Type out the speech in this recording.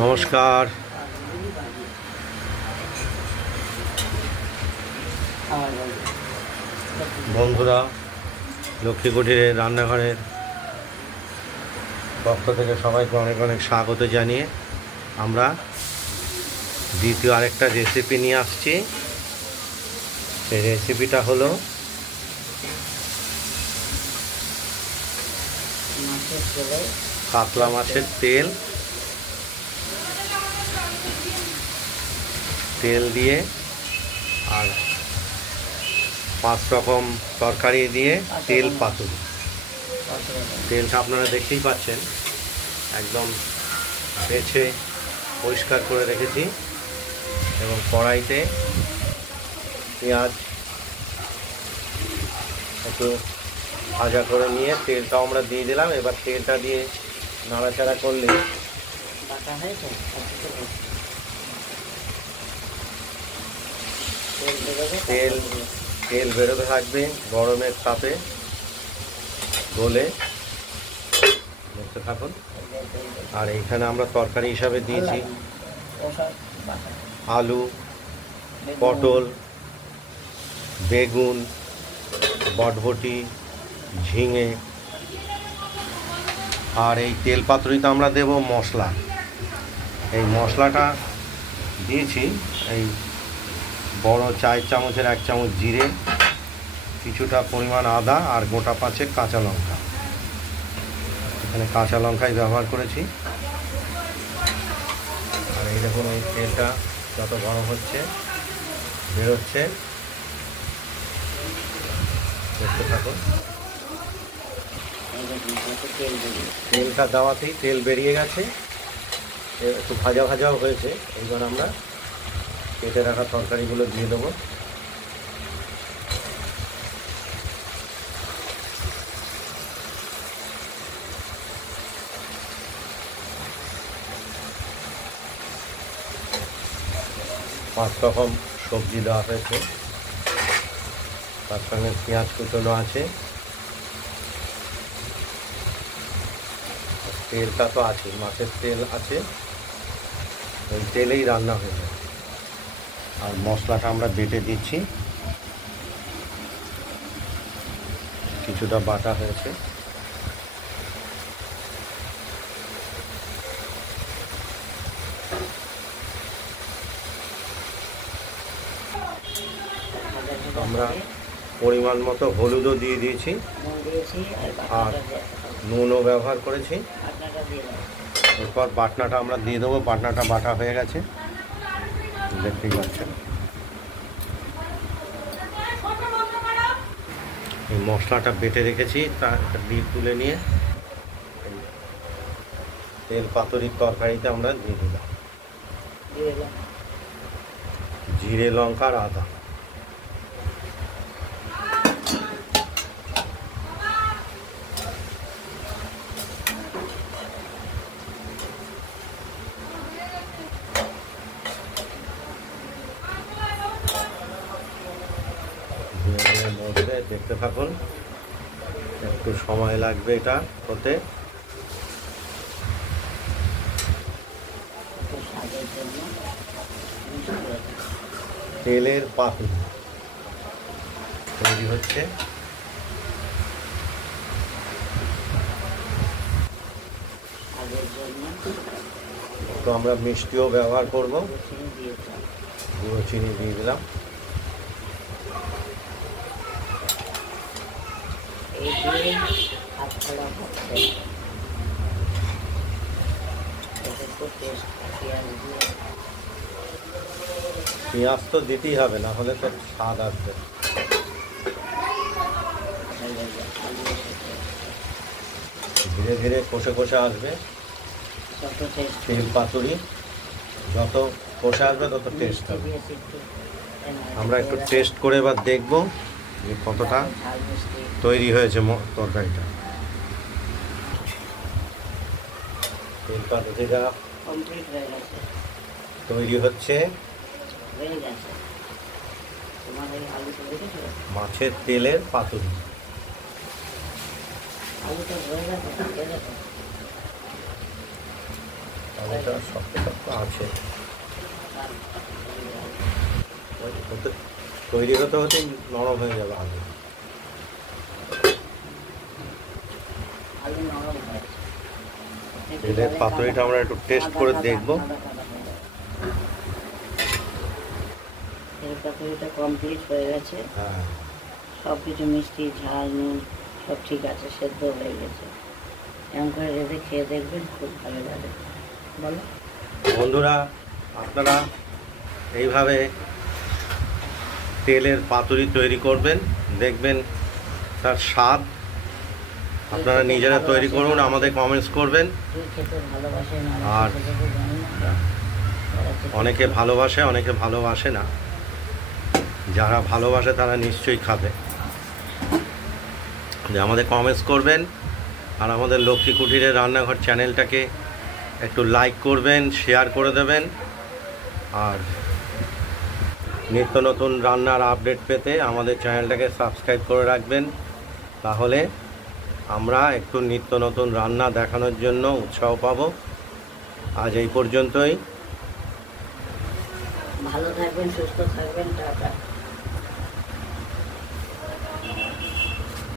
নমস্কার বন্ধুরা, লক্ষ্মী কুটিরের রান্নাঘরের পক্ষ থেকে সবাইকে অনেক অনেক স্বাগত জানিয়ে আমরা দ্বিতীয় আরেকটা রেসিপি নিয়ে আসছি। সেই রেসিপিটা হলো কাতলা মাছের তেল দিয়ে আর 5 রকম তরকারি দিয়ে তেল পাতুরি। তেলটা আপনারা দেখতেই পাচ্ছেন, একদম বেছে পরিষ্কার করে রেখেছি এবং কড়াইতে পেঁয়াজ একটু ভাজা করে নিয়ে তেলটাও আমরা দিয়ে দিলাম। এবার তেলটা দিয়ে নাড়াচাড়া করলে তেল বেরোতে থাকবে গরমের তাপে গলে দেখতে থাকুন। আর এইখানে আমরা তরকারি হিসাবে দিয়েছি আলু, পটল, বেগুন, বটবটি, ঝিঙে। আর এই তেল পাতুরিতে আমরা দেব মশলা। এই মশলাটা দিয়েছি এই বড় 4 চামচের 1 চামচ জিরে, কিছুটা পরিমাণ আদা আর গোটা 5 কাঁচা লঙ্কা। এখানে কাঁচা লঙ্কাই ব্যবহার করেছি। আর এই দেখুন, এই তেলটা যত গরম হচ্ছে বেরোচ্ছে, দেখতে থাকুন। তেলটা দেওয়াতেই তেল বেরিয়ে গেছে, একটু ভাজা ভাজাও হয়েছে। এইবার আমরা কেটে রাখা তরকারিগুলো দিয়ে দেবো। পাঁচ রকম সবজি দেওয়া হয়েছে, তার সঙ্গে পেঁয়াজ কুচনো আছে, তেলটা তো আছে, মাছের তেল আছে, ওই তেলেই রান্না হয়ে যায়। আর মশলাটা আমরা বেটে দিচ্ছি, কিছুটা বাটা হয়েছে। আমরা পরিমাণ মতো হলুদও দিয়ে দিয়েছি আর নুনও ব্যবহার করেছি। এরপর বাটনাটা আমরা দিয়ে দেবো। বাটনাটা বাটা হয়ে গেছে, দেখতেই পাচ্ছেন। এই মশলাটা বেটে রেখেছি, তা দিয়ে তুলে নিয়ে তেল পাতুরির তরকারিতে আমরা দিয়ে দিলাম জিরে, লঙ্কা আর আদা। মধ্যে দেখতে থাকুন, একটু সময় লাগবে এটা হতে। তেলের পাতুরি তৈরি হচ্ছে। তো আমরা মিষ্টিও ব্যবহার করব, গুঁড়ো চিনি দিয়ে দিলাম। পেঁয়াজ তো দিতেই হবে, না হলে তো স্বাদ আসবে। ধীরে ধীরে কষে কষে আসবে তেল পাতুরি। যত কষে আসবে তত টেস্ট হবে। আমরা একটু টেস্ট করে এবার দেখব যে কতটা তৈরি হয়েছে তরকারিটা। তেল পাতুরিটা তৈরি হচ্ছে। মাছের তেলের পাতুরি। আলুটা হয়ে গেছে, ঢেকে দেখো। আলুটা শক্ত শক্ত আছে, তৈরি হতে হতে নরম হয়ে যাবে আলু। আলু নরম হয়েছে। তেলের পাতুরিটা আমরা একটু টেস্ট করে দেখবো। তেল পাতুরিটা কমপ্লিট হয়ে গেছে। হ্যাঁ, সব কিছু মিষ্টি ঝাল নুন সব ঠিক আছে, সেদ্ধ হয়ে গেছে। এমন করে রেঁধে খেয়ে দেখবেন, খুব ভালো লাগে। বলো বন্ধুরা, আপনারা এইভাবে তেলের পাতুরি তৈরি করবেন, দেখবেন তার স্বাদ। আপনারা নিজেরা তৈরি করুন, আমাদের কমেন্টস করবেন। তুই খেতে ভালোবাসে না, আর খেতে জানি না। অনেকে ভালোবাসে, অনেকে ভালোবাসে না। যারা ভালোবাসে তারা নিশ্চয়ই খাবে। যে আমাদের কমেন্টস করবেন, আর আমাদের লক্ষ্মী কুটিরের রান্নাঘর চ্যানেলটাকে একটু লাইক করবেন, শেয়ার করে দেবেন। আর নিত্য নতুন রান্নার আপডেট পেতে আমাদের চ্যানেলটাকে সাবস্ক্রাইব করে রাখবেন। তাহলে আমরা একটু নিত্য নতুন রান্না দেখানোর জন্য উৎসাহ পাবো। আজ এই পর্যন্তই। ভালো থাকবেন, সুস্থ থাকবেন, টাটা।